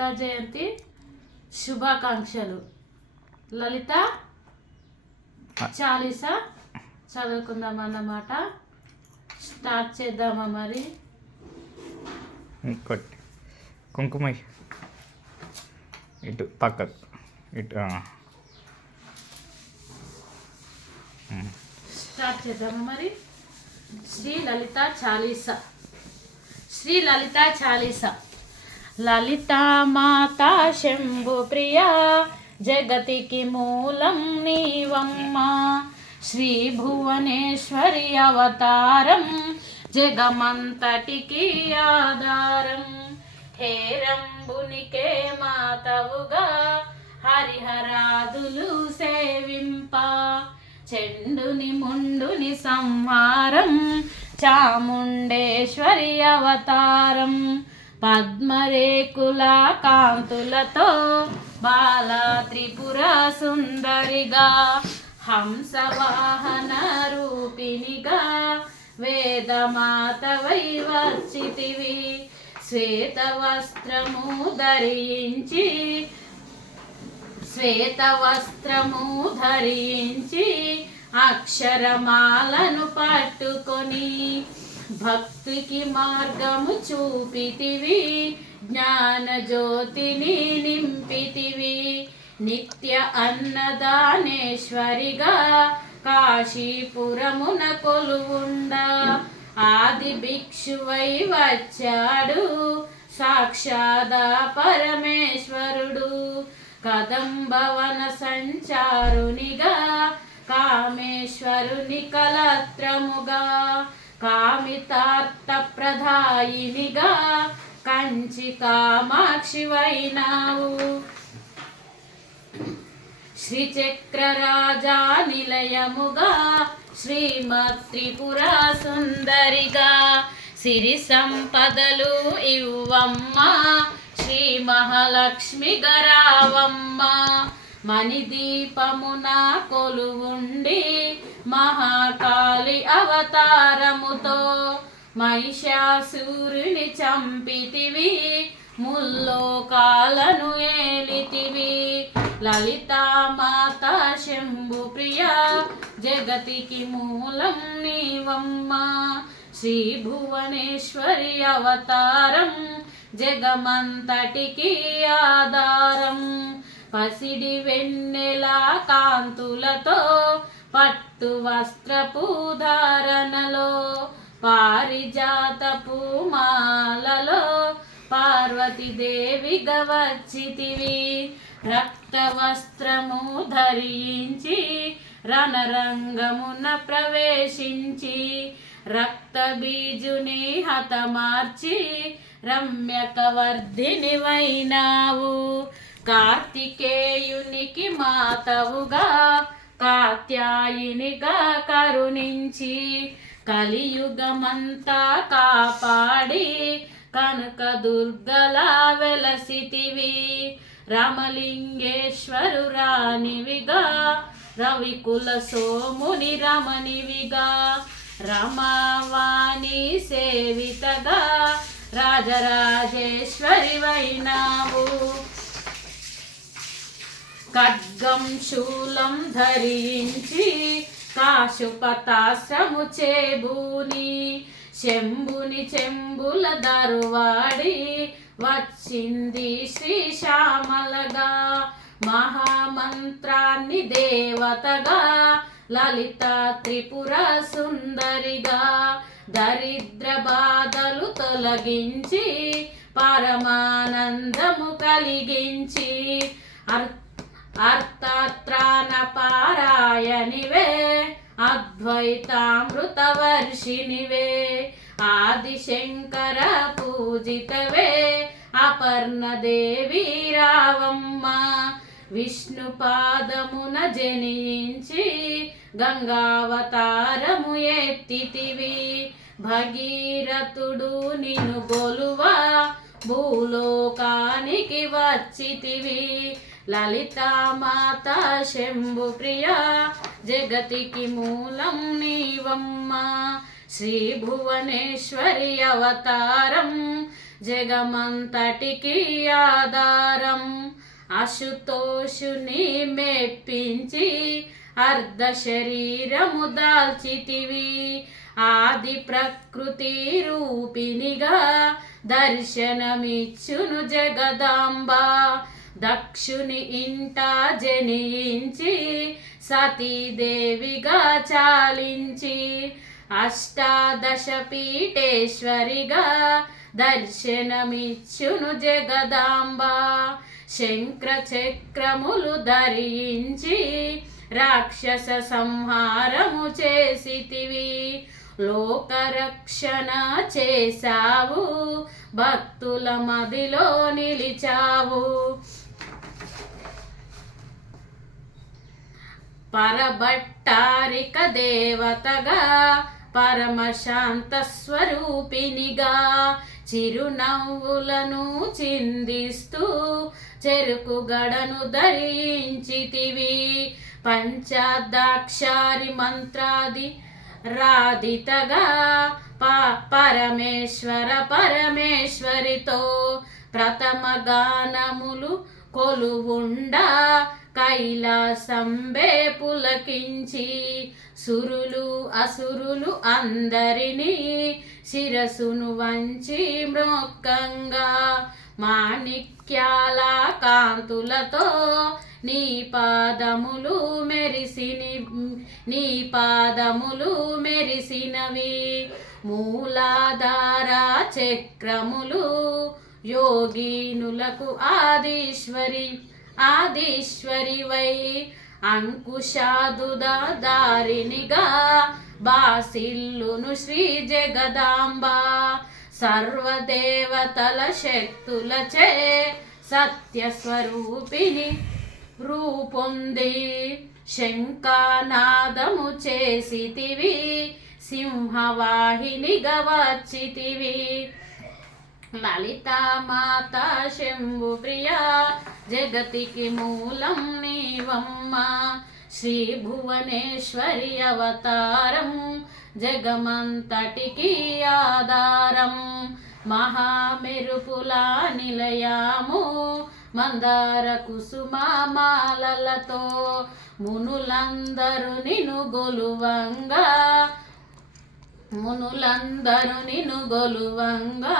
లలితా జయంతి శుభాకాంక్షలు. లలిత చాలీసా చదువుకుందామన్నమాట. స్టార్ట్ చేద్దామా మరి? ఇంకోటి కుంకుమ ఇటు పక్కకు ఇటు స్టార్ట్ చేద్దామా మరి? శ్రీ లలితా చాలీసా. శ్రీ లలితా చాలీసా. లలితా మాతా శంభు ప్రియా జగతికి మూలం నీవమ్మా. శ్రీ భువనేశ్వరి అవతారం జగమంతటికి ఆధారం. హేరంబునికే మాతవుగా హరిహరాదులు సేవింప. చెండుని ముండుని సంహారం చాముండేశ్వరి అవతారం. పద్మరేకుల కాంతులతో బాలా త్రిపుర సుందరిగా హంసవాహన రూపిణిగా వేదమాతవై వచ్చితివి. శ్వేత వస్త్రము ధరించి అక్షరమాలను పట్టుకొని భక్తికి మార్గము చూపితివి. జ్ఞాన జ్యోతిని నింపితివి. నిత్య అన్నదానేశ్వరిగా కాశీపురమున కొలువుండా ఆది భిక్షువై వచ్చాడు సాక్షాదా పరమేశ్వరుడు. కదంబవన సంచారునిగా కామేశ్వరుని కలత్రముగా కామితార్థ ప్రదాయినిగా కంచి కామాక్షివైనావు. శ్రీచక్రరాజా నిలయముగా శ్రీమత్ త్రిపుర సుందరిగా సిరి సంపదలు ఇవ్వమ్మ. శ్రీ మహాలక్ష్మి గరావమ్మ. మణిదీపమున కొలువుండి మహాకాళి అవతారముతో మహిషాసురుని చంపితివి. ముల్లోకాలను ఏలితివి. లలితా మాతా శంభు ప్రియా జగతికి మూలం నీవమ్మ. శ్రీ భువనేశ్వరి అవతారం జగమంతటికి ఆధారం. పసిడి వెన్నెల కాంతులతో పట్టు వస్త్రపు ధారణలో పారిజాతపు మాలలో పార్వతీదేవిగా వచ్చితివి. రక్త వస్త్రము ధరించి రణరంగమున ప్రవేశించి రక్త బీజుని హతమార్చి రమ్యకవర్ధిని వైనావు. కార్తికేయునికి మాతవుగా కాత్యాయినిగా కరుణించి కలియుగమంతా కాపాడి కనక దుర్గలా వెలసితివి. రామలింగేశ్వరు రాణివిగా రవికుల సోముని రమణివిగా రమావాణి సేవితగా రాజరాజేశ్వరి వైనావు. ఖడ్గం శూలం ధరించి కాశుపతాశ్రము చేబూని శంభుని చెంబుల దరువాడి వచ్చింది శ్రీశ్యామలగా. మహామంత్రాన్ని దేవతగా లలితా త్రిపుర సుందరిగా దరిద్ర బాధలు తొలగించి పరమానందము కలిగించి అర్థత్రాణ పారాయణివే అద్వైతామృత వర్షినివే. ఆదిశంకర పూజితవే అపర్ణదేవి రావమ్మ. విష్ణు పాదమున జనించి గంగావతారము ఎత్తితివి. భగీరథుడు నిన్ను గొలువా భూలోకానికి వచ్చితివి. లలితా మాతా శంభు ప్రియా జగతికి మూలం నీవమ్మ. శ్రీ భువనేశ్వరి అవతారం జగమంతటికి ఆధారం. అశుతోషుని మెప్పించి అర్ధ శరీరము దాల్చితివి. ఆది ప్రకృతి రూపినిగా దర్శనమిచ్చును జగదాంబ. దక్షుని ఇంట జనించి సతీదేవిగా చాలించి అష్టాదశ పీఠేశ్వరిగా దర్శనమిచ్చును జగదాంబ. శంక్ర చక్రములు ధరించి రాక్షస సంహారము చేసితివి. లోకరక్షణ చేశావు, భక్తుల మదిలో నిలిచావు. పరభట్టారిక దేవతగా పరమశాంత స్వరూపినిగా చిరునవ్వులను చిందిస్తూ చెరుకు గడను ధరించితివి. పంచదాక్షారి మంత్రాది రాధితగా పరమేశ్వరితో ప్రథమ గానములు కొలువుండా కైలాసంబే పులకించి సురులు అసురులు అందరినీ శిరసును వంచి మ్రొక్కంగా మాణిక్యాల కాంతులతో నీ పాదములు మెరిసినవి. మూలాధార చక్రములు యోగినులకు ఆదీశ్వరివై అంకుశాదుద దారినిగా బాసిల్లును శ్రీ జగదాంబ. సర్వదేవతల శక్తులచే సత్యస్వరూపిణి రూపొంది శంఖనాదము చేసితివి. సింహవాహినిగా వచ్చితివి. లలితామాత శంభు ప్రియా జగతికి మూలం నీవమ్మ. శ్రీ భువనేశ్వరి అవతారం జగమంతటికి ఆధారం. మహామెరుపుల నిలయాము మందార కుసుమాలతో మునులందరూ నిను గొలువంగా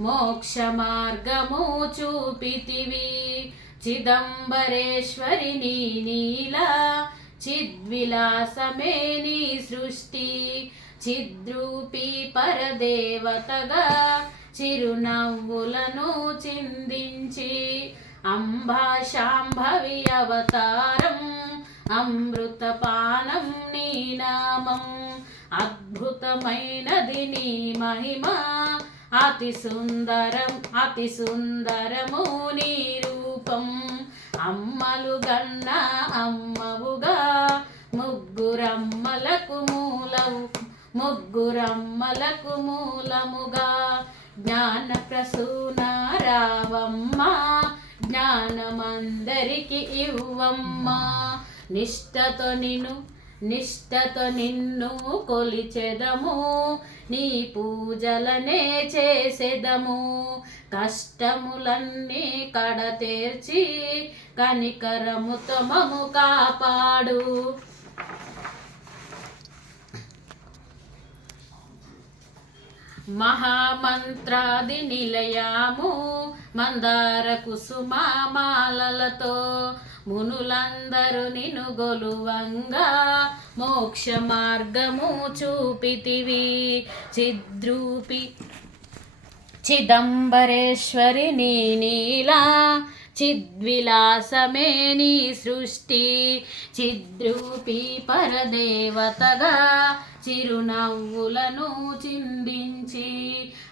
మోక్ష మార్గము చూపితివి. చిదంబరేశ్వరి నీ నీలా చిద్విలాసమే నీ సృష్టి. చిద్రూపి పరదేవతగా చిరునవ్వులను చిందించి అంబా శాంభవి అవతారం అమృతపానం నీ నామం. అద్భుతమైనది నీ మహిమ అతి సుందరము నీ రూపం. అమ్మలు గన్న అమ్మవుగా ముగ్గురమ్మలకు మూలముగా జ్ఞాన ప్రసూన రావమ్మ. జ్ఞానమందరికి ఇవ్వమ్మ. నిష్టతో నిన్ను కొలిచెదము. నీ పూజలనే చేసెదము. కష్టములన్నీ కడతేర్చి కనికరముతో మము కాపాడు. మహామంత్రాది నిలయాము మందార కుసుమాలతో మునులందరూ నిన్ను గొలువంగా మోక్ష మార్గము చూపితివి. చిద్రూపి చిదంబరేశ్వరి నీ నీలా చిద్విలాసమే నీ సృష్టి. చిద్రూపి పరదేవతగా చిరునవ్వులను చిందించి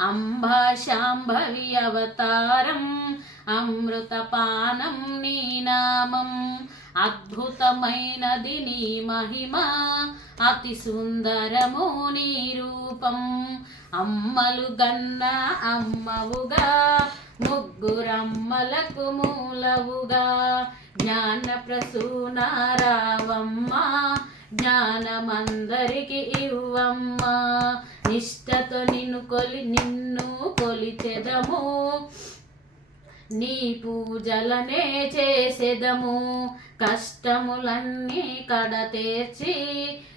అంబా శాంభవి అవతారం అమృతపానం నీ నామం. అద్భుతమైనది నీ మహిమ అతి సుందరము నీ రూపం. అమ్మలు గన్న అమ్మవుగా ముగ్గురమ్మలకు మూలవుగా జ్ఞాన ప్రసూన రావమ్మ. జ్ఞానమందరికి ఇవ్వమ్మ. నిష్టతో నిన్ను కొలిచెదము నీ పూజలనే చేసెదము కష్టములన్నీ కడతేర్చి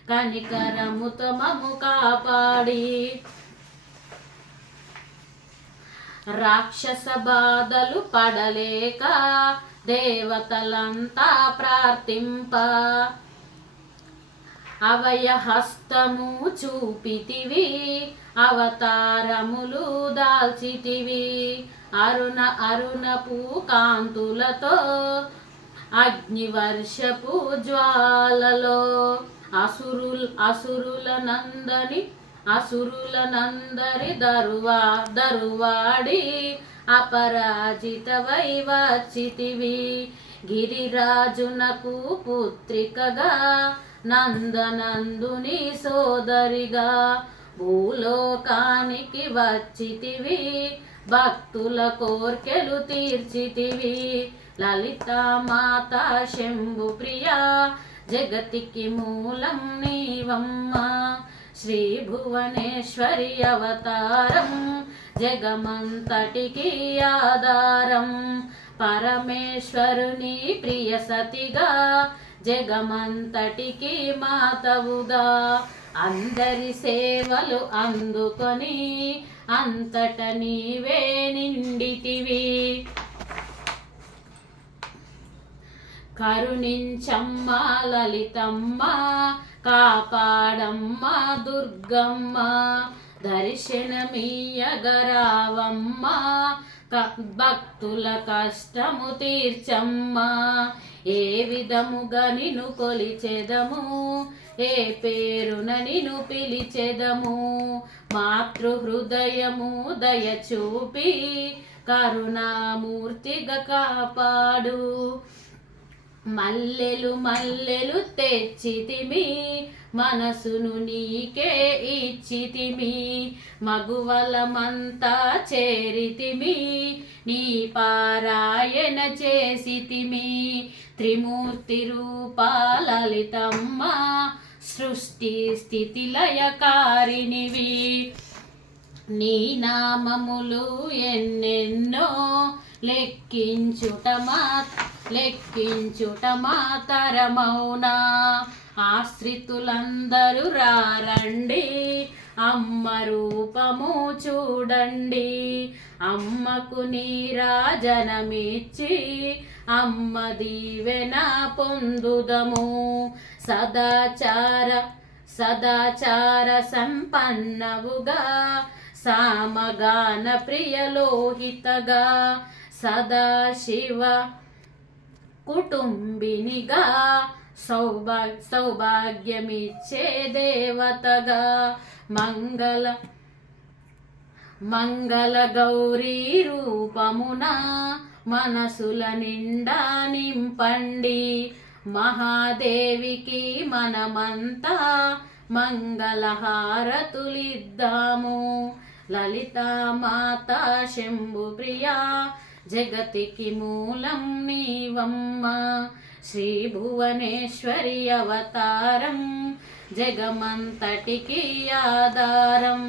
కనికరముతో మము కాపాడి రాక్షస బాధలు పడలేక దేవతలంతా ప్రార్థింప అభయహస్తము చూపితివి అవతారములు దాల్చితివి అరుణపు కాంతులతో అగ్నివర్షపు జ్వాలలో అసురులనందరి దరువాడి అపరాజితవై వచ్చితివి గిరిరాజునకు పుత్రికగా నందనందుని సోదరిగా భూలోకానికి వచ్చితివి భక్తుల కోర్కెలు తీర్చితివి లలిత మాత శంభు ప్రియా జగతికి మూలం నీవమ్మ శ్రీ భువనేశ్వరి అవతారం జగమంతటికి ఆధారం పరమేశ్వరుని ప్రియ సతిగా జగమంతటికి మాతవుగా అందరి సేవలు అందుకొని అంతట నీవే నిండితివి కరుణించమ్మ లలితమ్మ కాపాడమ్మ దుర్గమ్మ దర్శనమీయగరావమ్మ భక్తుల కష్టము తీర్చమ్మ ఏ విధముగా నిన్ను కొలిచెదము ఏ పేరున నిన్ను పిలిచెదము మాతృహృదయము దయచూపి కరుణామూర్తిగా కాపాడు మల్లెలు తెచ్చితిమి మనసును నీకే ఇచ్చితిమి మగువలమంతా చేరితిమి నీ పారాయణ చేసితిమి త్రిమూర్తి రూపాలలితమ్మ సృష్టి స్థితి లయకారిణివి నీ నామములు ఎన్నెన్నో లెక్కించుట మాతరమౌనా ఆశ్రితులందరూ రారండి అమ్మ రూపము చూడండి అమ్మకు నీరాజనమిచ్చి అమ్మ దీవెన పొందుదము సదాచార సంపన్నవుగా సామగాన ప్రియలోహితగా సదాశివ కుటుంబినిగా సౌభాగ్యమిచ్చే దేవతగా మంగళ గౌరీ రూపమున మనసుల నిండా నింపండి మహాదేవికి మనమంతా మంగళహారతులిద్దాము లలిత మాత శంభు ప్రియా జగతికి మూలం నీవమ్మ శ్రీ భువనేశ్వరి అవతారం జగమంతటికి ఆధారం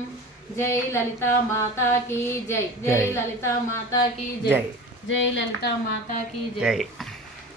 జై లలిత మాతాకి జై జై లలిత మాతాకి జై జై లలిత మాతాకి జై.